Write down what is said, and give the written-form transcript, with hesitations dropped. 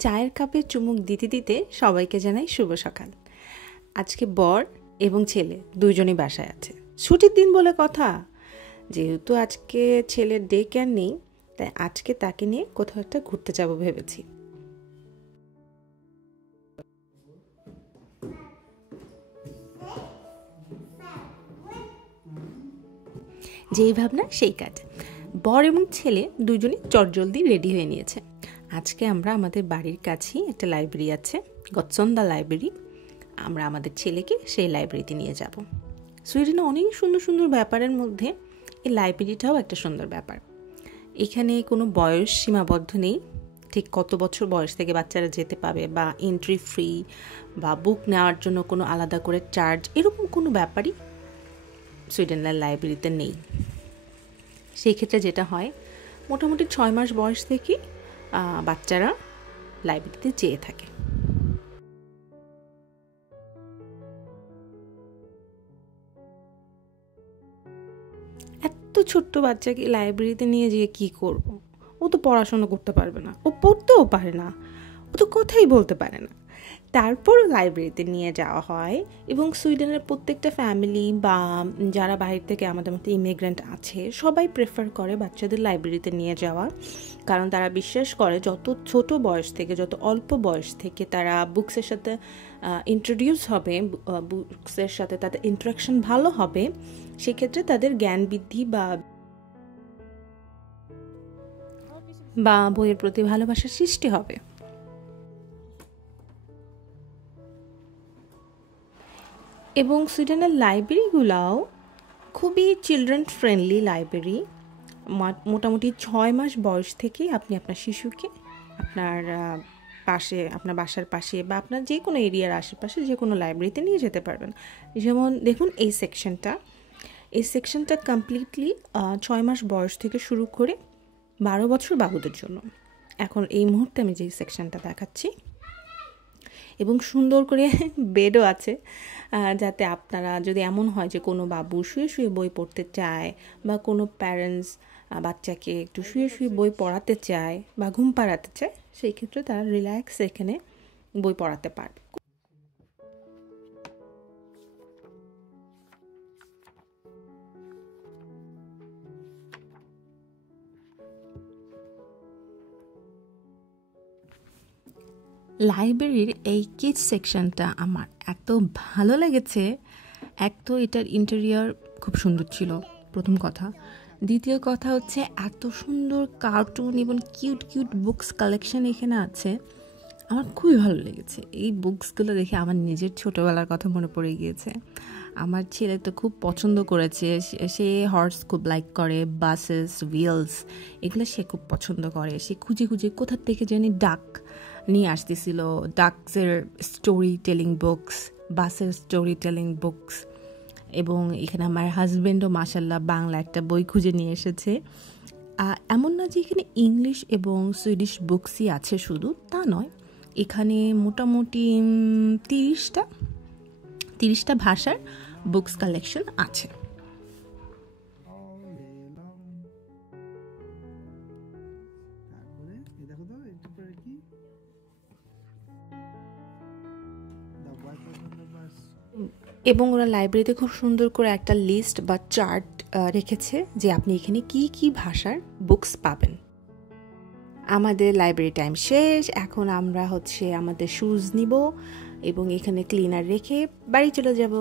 চায়ের কাপে চুমুক দিতে দিতে সবাইকে জানাই শুভ সকাল। আজকে বর এবং ছেলে দুইজনই বাসায় আছে, ছুটির দিন বলে কথা। যেহেতু আজকে ছেলের ডে কেয়ার নেই, তাই আজকে তাকে নিয়ে কোথাও একটা ঘুরতে যাব ভেবেছি। যেই ভাবনা সেই কাজ। বর এবং ছেলে দুজনই চটজলদি রেডি হয়ে নিয়েছে। আজকে আমরা আমাদের বাড়ির কাছেই একটা লাইব্রেরি আছে, গৎসন্দা লাইব্রেরি। আমরা আমাদের ছেলেকে সেই লাইব্রেরিতে নিয়ে যাব। সুইডেনে অনেক সুন্দর সুন্দর ব্যাপারের মধ্যে এই লাইব্রেরিটাও একটা সুন্দর ব্যাপার। এখানে কোনো বয়স সীমাবদ্ধ নেই, ঠিক কত বছর বয়স থেকে বাচ্চারা যেতে পাবে, বা এন্ট্রি ফ্রি বা বুক নেওয়ার জন্য কোনো আলাদা করে চার্জ, এরকম কোনো ব্যাপারই সুইডেনের লাইব্রেরিতে নেই। সেই ক্ষেত্রে যেটা হয়, মোটামুটি 6 মাস বয়স থেকে বাচ্চারা লাইব্রেরিতে যেয়ে থাকে। এত ছোট্ট বাচ্চাকে লাইব্রেরিতে নিয়ে যেয়ে কি করব? ও তো পড়াশোনা করতে পারবে না, ও পড়তেও পারে না, ও তো কথাই বলতে পারে না। তারপর লাইব্রেরিতে নিয়ে যাওয়া হয়, এবং সুইডেনের প্রত্যেকটা ফ্যামিলি বা যারা বাইরে থেকে আমাদের মতো ইমিগ্রেন্ট আছে, সবাই প্রেফার করে বাচ্চাদের লাইব্রেরিতে নিয়ে যাওয়া। কারণ তারা বিশ্বাস করে যত ছোট বয়স থেকে, যত অল্প বয়স থেকে তারা বুকসের সাথে ইন্ট্রোডিউস হবে, বুকসের সাথে তাদের ইন্টারাকশন ভালো হবে, সেক্ষেত্রে তাদের জ্ঞান বৃদ্ধি বা বইয়ের প্রতি ভালোবাসার সৃষ্টি হবে। এবং সুইডেনের লাইব্রেরিগুলোও খুবই চিলড্রেন ফ্রেন্ডলি লাইব্রেরি। মোটামুটি 6 মাস বয়স থেকেই আপনি আপনার শিশুকে আপনার আপনার বাসার পাশে বা আপনার যে কোনো এরিয়ার আশেপাশে যে কোনো লাইব্রেরিতে নিয়ে যেতে পারবেন। যেমন দেখুন, এই সেকশনটা কমপ্লিটলি 6 মাস বয়স থেকে শুরু করে 12 বছর বাবুদের জন্য। এখন এই মুহূর্তে আমি যে সেকশনটা দেখাচ্ছি, এবং সুন্দর করে বেডও আছে, যাতে আপনারা, যদি এমন হয় যে কোনো বাবু শুয়ে শুয়ে বই পড়তে চায়, বা কোনো প্যারেন্টস বাচ্চাকে একটু শুয়ে শুয়ে বই পড়াতে চায় বা ঘুম পাড়াতে চায়, সেই ক্ষেত্রে তারা রিল্যাক্স এখানে বই পড়াতে পারবে। লাইব্রেরির এই কিডস সেকশনটা আমার এত ভালো লেগেছে। এক তো এটার ইন্টেরিয়র খুব সুন্দর ছিল, প্রথম কথা। দ্বিতীয় কথা হচ্ছে, এত সুন্দর কার্টুন এবং কিউট কিউট বুকস কালেকশন এখানে আছে, আমার খুবই ভালো লেগেছে। এই বুকসগুলো দেখে আমার নিজের ছোটোবেলার কথা মনে পড়ে গিয়েছে। আমার ছেলে তো খুব পছন্দ করেছে, সে হর্স খুব লাইক করে, বাসেস, হুইলস, এগুলো সে খুব পছন্দ করে। সে খুঁজে খুঁজে কোথার থেকে জানি ডাক নিয়ে আসতেছিল, ডাকসের স্টোরি টেলিং বুকস, বাসের স্টোরি টেলিং বুকস। এবং এখানে আমার হাজব্যান্ডও মাশাল্লাহ বাংলা একটা বই খুঁজে নিয়ে এসেছে। এমন না যে এখানে ইংলিশ এবং সুইডিশ বুকসই আছে শুধু, তা নয়। এখানে মোটামুটি 30টা ভাষার বুকস কালেকশন আছে। এবং ওরা লাইব্রেরিতে খুব সুন্দর করে একটা লিস্ট বা চার্ট রেখেছে যে আপনি এখানে কি কি ভাষার বুকস পাবেন। আমাদের লাইব্রেরি টাইম শেষ, এখন আমরা আমাদের শুজ নিব এবং এখানে ক্লিনার রেখে বাড়ি চলে যাব।